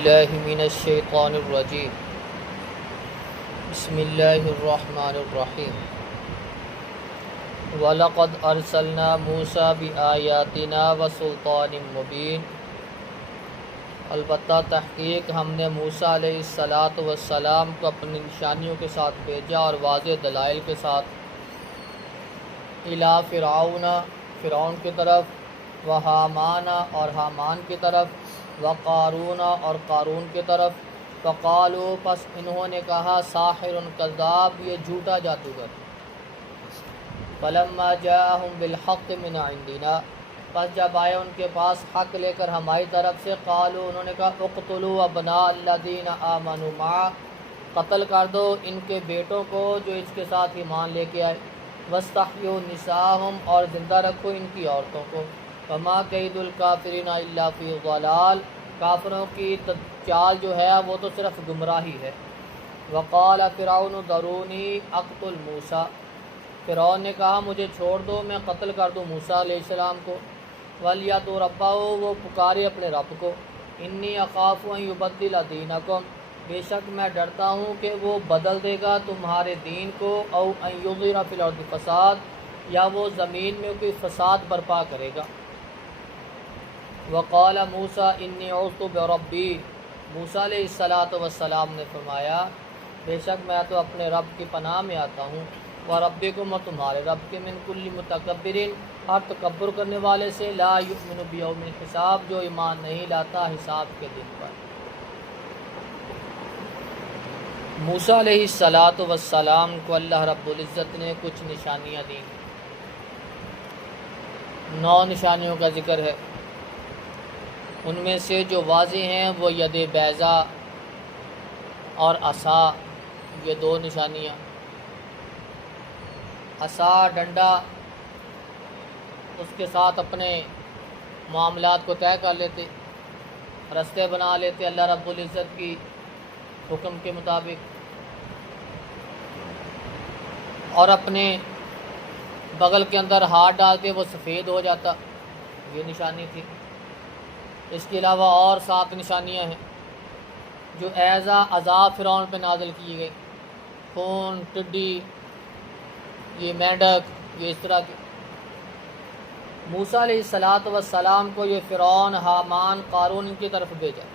اللہ من الشیطان الرجیم بسم اللہ الرحمن الرحیم وَلَقَدْ أَرْسَلْنَا مُوسَى بِآيَاتِنَا وَسُلْطَانٍ مُبِينٍ البتہ تحقیق ہم نے موسیٰ علیہ السلام کو اپنی نشانیوں کے ساتھ بھیجا اور واضح دلائل کے ساتھ اِلیٰ فرعون کی طرف وحامان اور حامان کی طرف وقارون اور قارون کی طرف فقالوا پس انہوں نے کہا ساحر کذاب یہ جھوٹا جادوگر فلما جاءہم بالحق من عندنا پس جب آئے ان کے پاس حق لے کر ہماری طرف سے قالوا انہوں نے کہا اقتلوا ابناء الذین آمنوا معه قتل کر دو ان کے بیٹوں کو جو اس کے ساتھ ایمان لے کے آئے واستحیوا نساءہم اور زندہ رکھو ان کی عورتوں کو وما کید الکافرین الا فی ضلال کافروں کی چال جو ہے وہ تو صرف گمراہی ہے وقال فرعون ذرونی اقتل موسیٰ فرعون نے کہا مجھے چھوڑ دو میں قتل کر دوں موسیٰ علیہ السلام کو وَلْيَدْعُ رَبَّهُ وہ پکارے اپنے رب کو انی اخاف ان یبدل دینکم بے شک میں ڈرتا ہوں کہ وہ بدل دے گا تمہارے دین کو او ان یظہر فی الارض فساد یا وہ زمین میں کوئی فساد برپا کرے گا وقال موسیٰ انی عوذت بربی موسیٰ علیہ السلام نے فرمایا بے شک میں تو اپنے رب کی پناہ میں آتا ہوں وربکم اور تمہارے رب کے من کل متکبرین ہر تکبر کرنے والے سے لا یؤمن بیوم الحساب جو ایمان نہیں لاتا حساب کے دن پر موسیٰ علیہ السلام کو اللہ رب العزت نے کچھ نشانیاں دیں 9 نشانیوں کا ذکر ہے ان میں سے جو واضح ہیں وہ ید بیضا اور عصا یہ 2 نشانیاں عصا ڈنڈا اس کے ساتھ اپنے معاملات کو طے کر لیتے رستے بنا لیتے اللہ رب العزت کی حکم کے مطابق اور اپنے بغل کے اندر ہاتھ ڈالتے وہ سفید ہو جاتا یہ نشانی تھی اس کے علاوہ اور 7 نشانیاں ہیں جو ایزا عذاب فرعون پہ نازل کی گئی خون ٹڈی یہ مینڈک یہ اس طرح کی موسیٰ علیہ السلام کو یہ فرعون حامان قارون کی طرف بھیجا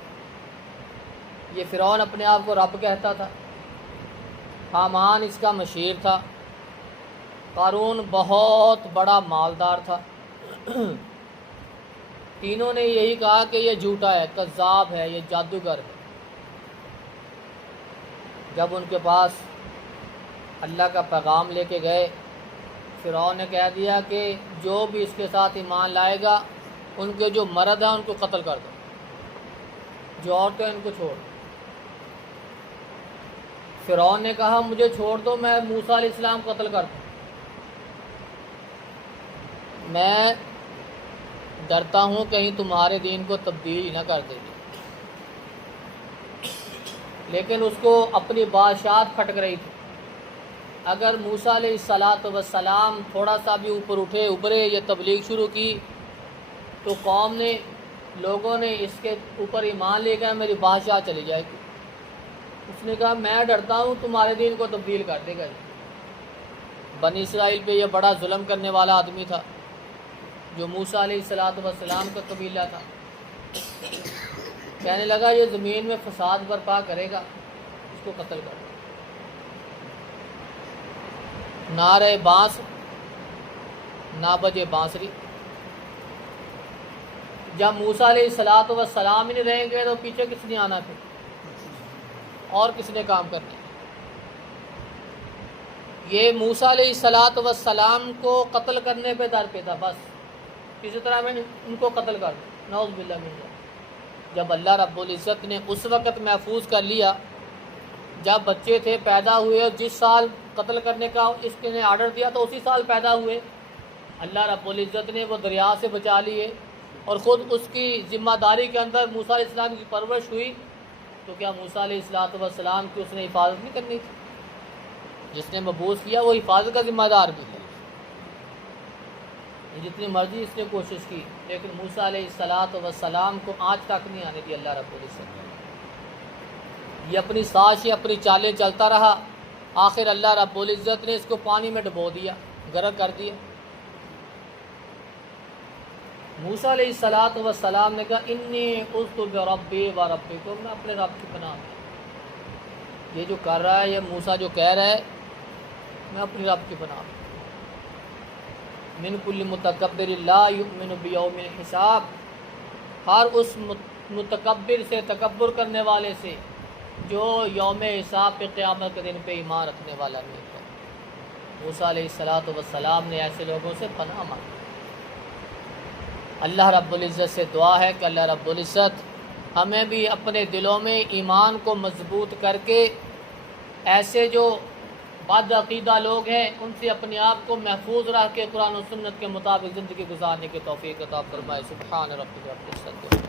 یہ فرعون اپنے آپ کو رب کہتا تھا حامان اس کا مشیر تھا قارون بہت بڑا مالدار تھا تینوں نے یہی کہا کہ یہ جھوٹا ہے کذاب ہے یہ جادوگر ہے جب ان کے پاس اللہ کا پیغام لے کے گئے فرعون نے کہہ دیا کہ جو بھی اس کے ساتھ ایمان لائے گا ان کے جو مرد ہیں ان کو قتل کر دو جو عورتیں ان کو چھوڑ دو فرعون نے کہا مجھے چھوڑ دو میں موسیٰ علیہ السلام کو قتل کر دوں میں ڈرتا ہوں کہیں تمہارے دین کو تبدیل نہ کر دے لیکن اس کو اپنی بادشاہت کھٹک رہی تھی اگر موسیٰ علیہ السلام تھوڑا سا بھی اوپر اٹھے ابھرے یہ تبلیغ شروع کی تو قوم نے لوگوں نے اس کے اوپر ایمان لے گئے میری بادشاہ چلی جائے گی اس نے کہا میں ڈرتا ہوں تمہارے دین کو تبدیل کر دے گا بنی اسرائیل پہ یہ بڑا ظلم کرنے والا آدمی تھا جو موسیٰ علیہ السلام کا قبیلہ تھا کہنے لگا یہ زمین میں فساد برپا کرے گا اس کو قتل کر نہ رہے بانس نہ بجے بانسری جب موسیٰ علیہ السلام ہی نہیں رہیں گے تو پیچھے کس نے آنا پھر اور کس نے کام کرنا یہ موسیٰ علیہ السلام کو قتل کرنے پہ در پہ تھا بس کسی طرح میں ان کو قتل کر دوں نعوذ باللہ من ذالک جب اللہ رب العزت نے اس وقت محفوظ کر لیا جب بچے تھے پیدا ہوئے اور جس سال قتل کرنے کا اس کے نے آرڈر دیا تو اسی سال پیدا ہوئے اللہ رب العزت نے وہ دریا سے بچا لیے اور خود اس کی ذمہ داری کے اندر موسیٰ علیہ السلام کی پرورش ہوئی تو کیا موسیٰ علیہ السلام کی اس نے حفاظت نہیں کرنی تھی جس نے مبعوث کیا وہ حفاظت کا ذمہ دار بھی ہے جتنی مرضی اس نے کوشش کی لیکن موسیٰ علیہ السلام کو آج تک نہیں آنے دی اللہ رب العزت یہ اپنی سازشیں اپنی چالیں چلتا رہا، آخر اللہ رب العزت نے اس کو پانی میں ڈبو دیا، غرق کر دیا۔ موسیٰ علیہ السلام نے کہا انی عذت بربی و ربکم، میں اپنے رب کی پناہ میں، یہ جو کر رہا ہے، یہ موسیٰ جو کہہ رہا ہے میں اپنے رب کی پناہ میں، من کل متکبر لا یؤمن بیوم الحساب، ہر اس متکبر سے، تکبر کرنے والے سے جو یوم حساب پہ، قیامت کے دن پہ ایمان رکھنے والا نہیں ہے۔ موسیٰ علیہ السلام نے ایسے لوگوں سے پناہ مانگی۔ اللہ رب العزت سے دعا ہے کہ اللہ رب العزت ہمیں بھی اپنے دلوں میں ایمان کو مضبوط کر کے ایسے جو بد عقیدہ لوگ ہیں ان سے اپنے آپ کو محفوظ رکھ کے قرآن و سنت کے مطابق زندگی گزارنے کی توفیق عطا فرمائے۔ سبحان ربک رب العزت۔